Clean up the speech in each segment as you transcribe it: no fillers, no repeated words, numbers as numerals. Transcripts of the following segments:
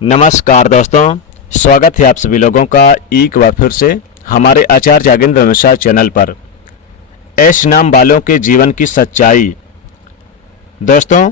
नमस्कार दोस्तों, स्वागत है आप सभी लोगों का एक बार फिर से हमारे आचार्य जागेंद्र मिश्रा चैनल पर। एस नाम वालों के जीवन की सच्चाई। दोस्तों,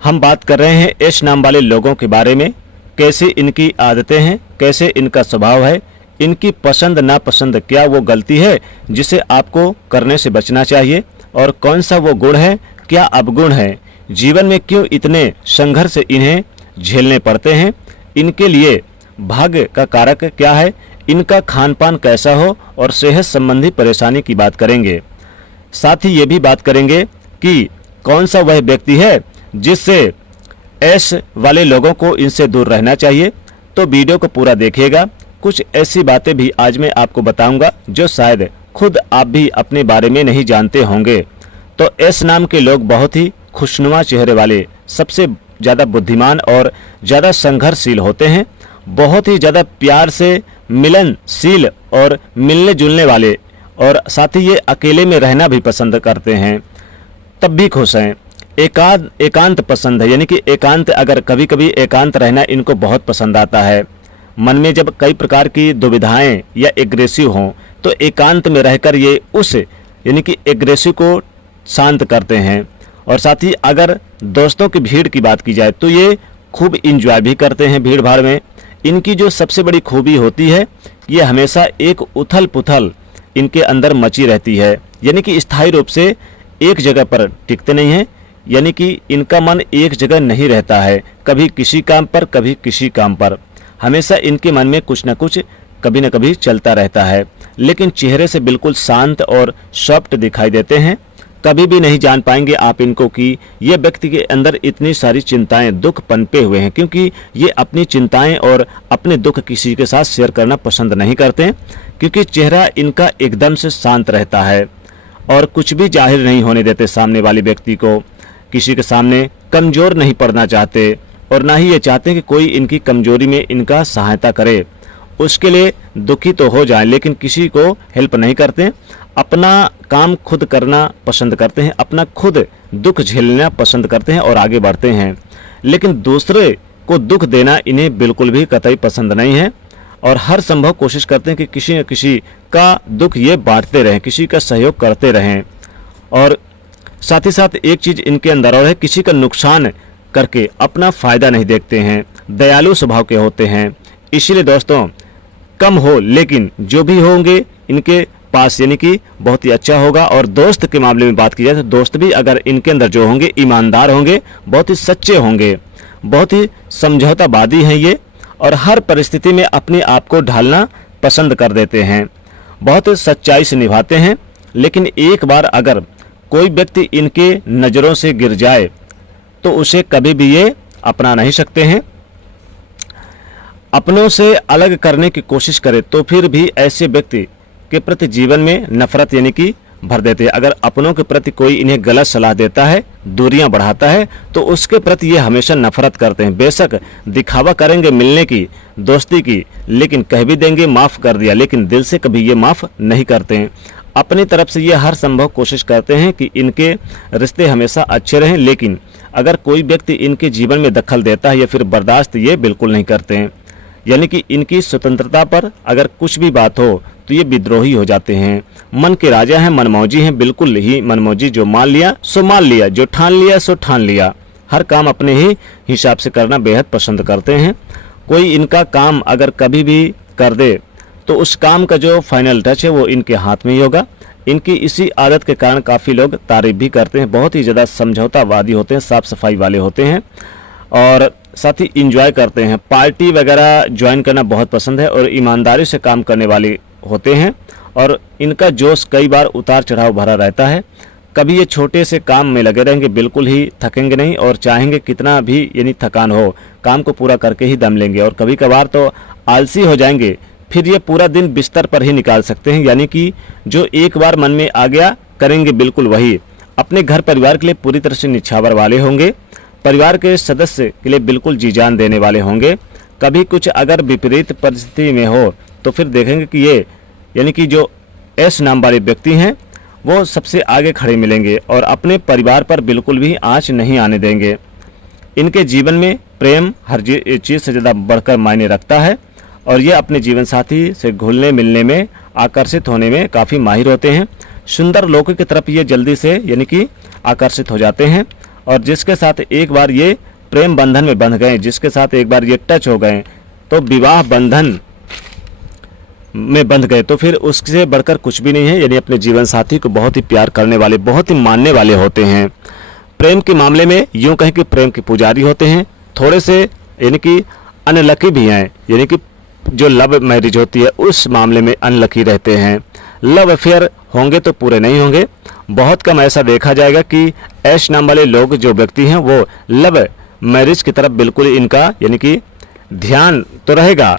हम बात कर रहे हैं एस नाम वाले लोगों के बारे में, कैसे इनकी आदतें हैं, कैसे इनका स्वभाव है, इनकी पसंद नापसंद, क्या वो गलती है जिसे आपको करने से बचना चाहिए और कौन सा वो गुण है, क्या अवगुण है, जीवन में क्यों इतने संघर्ष इन्हें झेलने पड़ते हैं, इनके लिए भाग्य का कारक क्या है, इनका खान पान कैसा हो और सेहत संबंधी परेशानी की बात करेंगे। साथ ही ये भी बात करेंगे कि कौन सा वह व्यक्ति है जिससे एस वाले लोगों को इनसे दूर रहना चाहिए। तो वीडियो को पूरा देखिएगा। कुछ ऐसी बातें भी आज मैं आपको बताऊंगा जो शायद खुद आप भी अपने बारे में नहीं जानते होंगे। तो एस नाम के लोग बहुत ही खुशनुमा चेहरे वाले, सबसे ज़्यादा बुद्धिमान और ज़्यादा संघर्षशील होते हैं, बहुत ही ज़्यादा प्यार से मिलनशील और मिलने जुलने वाले, और साथ ही ये अकेले में रहना भी पसंद करते हैं, तब भी खुश हैं। एकांत पसंद है, यानी कि एकांत, अगर कभी कभी एकांत रहना इनको बहुत पसंद आता है। मन में जब कई प्रकार की दुविधाएं या एग्रेसिव हों तो एकांत में रहकर ये उस यानी कि एग्रेसिव को शांत करते हैं। और साथ ही अगर दोस्तों की भीड़ की बात की जाए तो ये खूब इंजॉय भी करते हैं भीड़ भाड़ में। इनकी जो सबसे बड़ी खूबी होती है, ये हमेशा एक उथल पुथल इनके अंदर मची रहती है, यानी कि स्थायी रूप से एक जगह पर टिकते नहीं हैं, यानी कि इनका मन एक जगह नहीं रहता है, कभी किसी काम पर कभी किसी काम पर, हमेशा इनके मन में कुछ न कुछ कभी न कभी चलता रहता है। लेकिन चेहरे से बिल्कुल शांत और सॉफ्ट दिखाई देते हैं। कभी भी नहीं जान पाएंगे आप इनको कि ये व्यक्ति के अंदर इतनी सारी चिंताएं, दुख पनपे हुए हैं, क्योंकि ये अपनी चिंताएं और अपने दुख किसी के साथ शेयर करना पसंद नहीं करते हैं, क्योंकि चेहरा इनका एकदम से शांत रहता है और कुछ भी जाहिर नहीं होने देते सामने वाले व्यक्ति को। किसी के सामने कमज़ोर नहीं पड़ना चाहते और ना ही ये चाहते हैं कि कोई इनकी कमजोरी में इनका सहायता करे। उसके लिए दुखी तो हो जाए लेकिन किसी को हेल्प नहीं करते, अपना काम खुद करना पसंद करते हैं, अपना खुद दुख झेलना पसंद करते हैं और आगे बढ़ते हैं। लेकिन दूसरे को दुख देना इन्हें बिल्कुल भी कतई पसंद नहीं है और हर संभव कोशिश करते हैं कि किसी न किसी का दुख ये बांटते रहें, किसी का सहयोग करते रहें। और साथ ही साथ एक चीज़ इनके अंदर और है, किसी का नुकसान करके अपना फ़ायदा नहीं देखते हैं, दयालु स्वभाव के होते हैं। इसीलिए दोस्तों, कम हो लेकिन जो भी होंगे इनके पास यानी कि बहुत ही अच्छा होगा। और दोस्त के मामले में बात की जाए तो दोस्त भी अगर इनके अंदर जो होंगे ईमानदार होंगे, बहुत ही सच्चे होंगे, बहुत ही समझौतावादी हैं ये, और हर परिस्थिति में अपने आप को ढालना पसंद कर देते हैं, बहुत सच्चाई से निभाते हैं। लेकिन एक बार अगर कोई व्यक्ति इनके नज़रों से गिर जाए तो उसे कभी भी ये अपना नहीं सकते हैं। अपनों से अलग करने की कोशिश करे तो फिर भी ऐसे व्यक्ति के प्रति जीवन में नफरत यानी कि भर देते हैं। अगर अपनों के प्रति कोई इन्हें गलत सलाह देता है, दूरियां बढ़ाता है, तो उसके प्रति ये हमेशा नफरत करते हैं। बेशक दिखावा करेंगे मिलने की, दोस्ती की, लेकिन कह भी देंगे माफ़ कर दिया, लेकिन दिल से कभी ये माफ़ नहीं करते हैं। अपनी तरफ से ये हर संभव कोशिश करते हैं कि इनके रिश्ते हमेशा अच्छे रहें, लेकिन अगर कोई व्यक्ति इनके जीवन में दखल देता है या फिर बर्दाश्त ये बिल्कुल नहीं करते हैं। यानी कि इनकी स्वतंत्रता पर अगर कुछ भी बात हो तो ये विद्रोही हो जाते हैं। मन के राजा हैं, मनमौजी हैं, बिल्कुल ही मनमौजी। जो मान लिया सो मान लिया, जो ठान लिया सो ठान लिया। हर काम अपने ही हिसाब से करना बेहद पसंद करते हैं। कोई इनका काम अगर कभी भी कर दे तो उस काम का जो फाइनल टच है वो इनके हाथ में ही होगा। इनकी इसी आदत के कारण काफ़ी लोग तारीफ भी करते हैं। बहुत ही ज़्यादा समझौतावादी होते हैं, साफ़ सफाई वाले होते हैं और साथ ही इंजॉय करते हैं। पार्टी वगैरह ज्वाइन करना बहुत पसंद है और ईमानदारी से काम करने वाले होते हैं। और इनका जोश कई बार उतार चढ़ाव भरा रहता है। कभी ये छोटे से काम में लगे रहेंगे, बिल्कुल ही थकेंगे नहीं और चाहेंगे कितना भी यानी थकान हो, काम को पूरा करके ही दम लेंगे। और कभी कभार तो आलसी हो जाएंगे, फिर ये पूरा दिन बिस्तर पर ही निकाल सकते हैं। यानी कि जो एक बार मन में आ गया करेंगे बिल्कुल वही। अपने घर परिवार के लिए पूरी तरह से निछावर वाले होंगे, परिवार के सदस्य के लिए बिल्कुल जी जान देने वाले होंगे। कभी कुछ अगर विपरीत परिस्थिति में हो तो फिर देखेंगे कि ये यानी कि जो एस नाम वाले व्यक्ति हैं वो सबसे आगे खड़े मिलेंगे और अपने परिवार पर बिल्कुल भी आँच नहीं आने देंगे। इनके जीवन में प्रेम हर चीज़ से ज़्यादा बढ़कर मायने रखता है और ये अपने जीवन साथी से घुलने मिलने में, आकर्षित होने में काफ़ी माहिर होते हैं। सुंदर लोगों की तरफ ये जल्दी से यानी कि आकर्षित हो जाते हैं और जिसके साथ एक बार ये प्रेम बंधन में बंध गए, जिसके साथ एक बार ये टच हो गए तो विवाह बंधन में बंध गए तो फिर उससे बढ़कर कुछ भी नहीं है। यानी अपने जीवन साथी को बहुत ही प्यार करने वाले, बहुत ही मानने वाले होते हैं। प्रेम के मामले में यूं कहें कि प्रेम के पुजारी होते हैं, थोड़े से यानी कि अनलकी भी हैं। यानी कि जो लव मैरिज होती है उस मामले में अनलकी रहते हैं। लव अफेयर होंगे तो पूरे नहीं होंगे। बहुत कम ऐसा देखा जाएगा कि ऐश नाम वाले लोग जो व्यक्ति हैं वो लव मैरिज की तरफ बिल्कुल इनका यानी कि ध्यान तो रहेगा,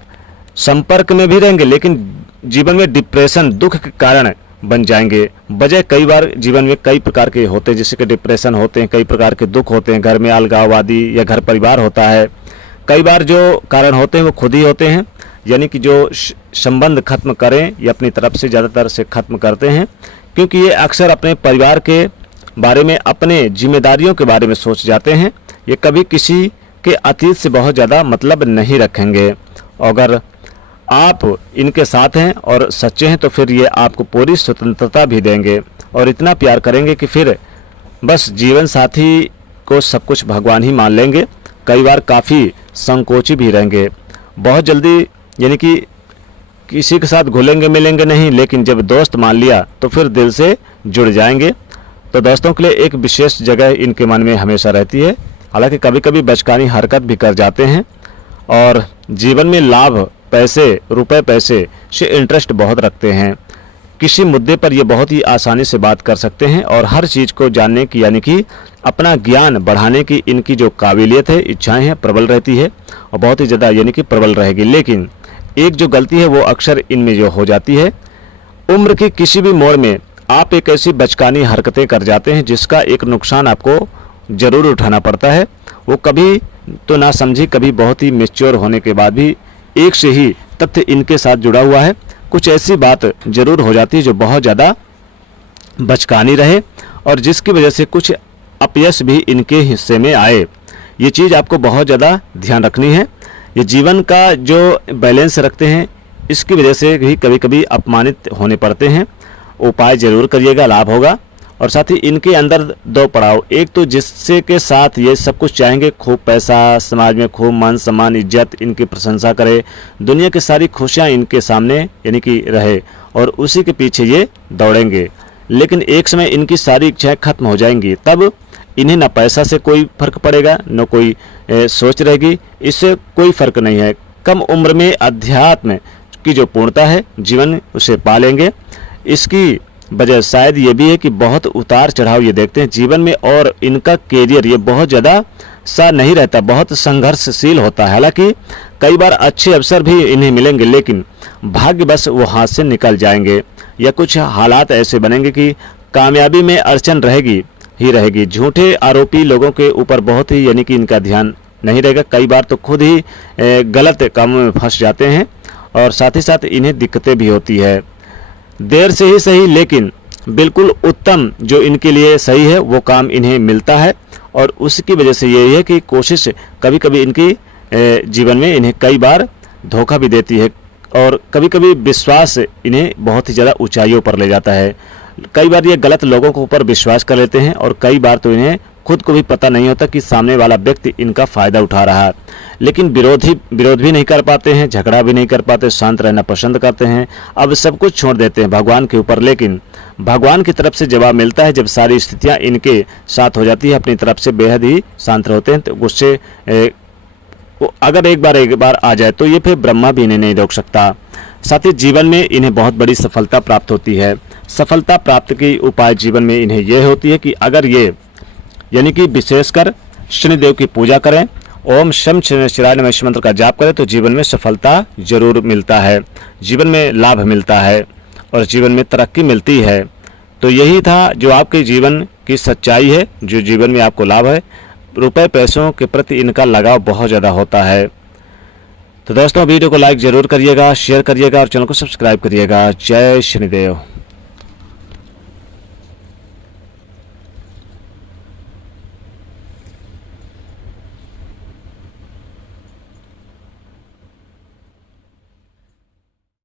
संपर्क में भी रहेंगे, लेकिन जीवन में डिप्रेशन, दुख के कारण बन जाएंगे। वजह कई बार जीवन में कई प्रकार के होते हैं, जैसे कि डिप्रेशन होते हैं, कई प्रकार के दुख होते हैं, घर में अलगाववादी या घर परिवार होता है। कई बार जो कारण होते हैं वो खुद ही होते हैं, यानी कि जो संबंध खत्म करें या अपनी तरफ से ज़्यादातर से खत्म करते हैं, क्योंकि ये अक्सर अपने परिवार के बारे में, अपने जिम्मेदारियों के बारे में सोच जाते हैं। ये कभी किसी के अतीत से बहुत ज़्यादा मतलब नहीं रखेंगे। अगर आप इनके साथ हैं और सच्चे हैं तो फिर ये आपको पूरी स्वतंत्रता भी देंगे और इतना प्यार करेंगे कि फिर बस जीवन साथी को सब कुछ भगवान ही मान लेंगे। कई बार काफ़ी संकोची भी रहेंगे। बहुत जल्दी यानी कि किसी के साथ घुलेंगे मिलेंगे नहीं, लेकिन जब दोस्त मान लिया तो फिर दिल से जुड़ जाएंगे। तो दोस्तों के लिए एक विशेष जगह इनके मन में हमेशा रहती है। हालांकि कभी कभी बचकानी हरकत भी कर जाते हैं और जीवन में लाभ, पैसे, रुपए पैसे से इंटरेस्ट बहुत रखते हैं। किसी मुद्दे पर ये बहुत ही आसानी से बात कर सकते हैं और हर चीज़ को जानने की यानी कि अपना ज्ञान बढ़ाने की इनकी जो काबिलियत है, इच्छाएं हैं, प्रबल रहती है और बहुत ही ज़्यादा यानी कि प्रबल रहेगी। लेकिन एक जो गलती है वो अक्सर इनमें जो हो जाती है, उम्र के किसी भी मोड़ में आप एक ऐसी बचकानी हरकतें कर जाते हैं जिसका एक नुकसान आपको ज़रूर उठाना पड़ता है। वो कभी तो ना समझी, कभी बहुत ही मैच्योर होने के बाद भी एक से ही तथ्य इनके साथ जुड़ा हुआ है। कुछ ऐसी बात जरूर हो जाती है जो बहुत ज़्यादा बचकानी रहे और जिसकी वजह से कुछ अपयश भी इनके हिस्से में आए। ये चीज़ आपको बहुत ज़्यादा ध्यान रखनी है। ये जीवन का जो बैलेंस रखते हैं इसकी वजह से भी कभी कभी अपमानित होने पड़ते हैं। उपाय जरूर करिएगा, लाभ होगा। और साथ ही इनके अंदर दो पड़ाव, एक तो जिससे के साथ ये सब कुछ चाहेंगे, खूब पैसा, समाज में खूब मान सम्मान, इज्जत, इनकी प्रशंसा करे, दुनिया की सारी खुशियाँ इनके सामने यानी कि रहे और उसी के पीछे ये दौड़ेंगे। लेकिन एक समय इनकी सारी इच्छाएं खत्म हो जाएंगी, तब इन्हें ना पैसा से कोई फर्क पड़ेगा, न कोई सोच रहेगी, इससे कोई फर्क नहीं है। कम उम्र में अध्यात्म की जो पूर्णता है जीवन उसे पालेंगे। इसकी वजह शायद ये भी है कि बहुत उतार चढ़ाव ये देखते हैं जीवन में और इनका कैरियर ये बहुत ज़्यादा सा नहीं रहता, बहुत संघर्षशील होता है। हालांकि कई बार अच्छे अवसर भी इन्हें मिलेंगे, लेकिन भाग्य बस वो हाथ से निकल जाएंगे या कुछ हालात ऐसे बनेंगे कि कामयाबी में अड़चन रहेगी ही रहेगी। झूठे आरोपी लोगों के ऊपर बहुत ही यानी कि इनका ध्यान नहीं रहेगा। कई बार तो खुद ही गलत कामों में फंस जाते हैं और साथ ही साथ इन्हें दिक्कतें भी होती है। देर से ही सही लेकिन बिल्कुल उत्तम जो इनके लिए सही है वो काम इन्हें मिलता है और उसकी वजह से यही है कि कोशिश कभी कभी इनकी जीवन में इन्हें कई बार धोखा भी देती है और कभी कभी विश्वास इन्हें बहुत ही ज़्यादा ऊंचाइयों पर ले जाता है। कई बार ये गलत लोगों के ऊपर विश्वास कर लेते हैं और कई बार तो इन्हें खुद को भी पता नहीं होता कि सामने वाला व्यक्ति इनका फ़ायदा उठा रहा है। लेकिन विरोध भी नहीं कर पाते हैं, झगड़ा भी नहीं कर पाते, शांत रहना पसंद करते हैं। अब सब कुछ छोड़ देते हैं भगवान के ऊपर, लेकिन भगवान की तरफ से जवाब मिलता है जब सारी स्थितियां इनके साथ हो जाती है। अपनी तरफ से बेहद ही शांत होते हैं, तो गुस्से अगर एक बार आ जाए तो ये फिर ब्रह्मा भी इन्हें नहीं रोक सकता। साथ ही जीवन में इन्हें बहुत बड़ी सफलता प्राप्त होती है। सफलता प्राप्त की उपाय जीवन में इन्हें यह होती है कि अगर ये यानी कि विशेषकर शनिदेव की पूजा करें, ओम शम शनिश्चराय नमः इस मंत्र का जाप करें तो जीवन में सफलता जरूर मिलता है, जीवन में लाभ मिलता है और जीवन में तरक्की मिलती है। तो यही था जो आपके जीवन की सच्चाई है, जो जीवन में आपको लाभ है। रुपए पैसों के प्रति इनका लगाव बहुत ज़्यादा होता है। तो दोस्तों वीडियो को लाइक ज़रूर करिएगा, शेयर करिएगा और चैनल को सब्सक्राइब करिएगा। जय शनिदेव।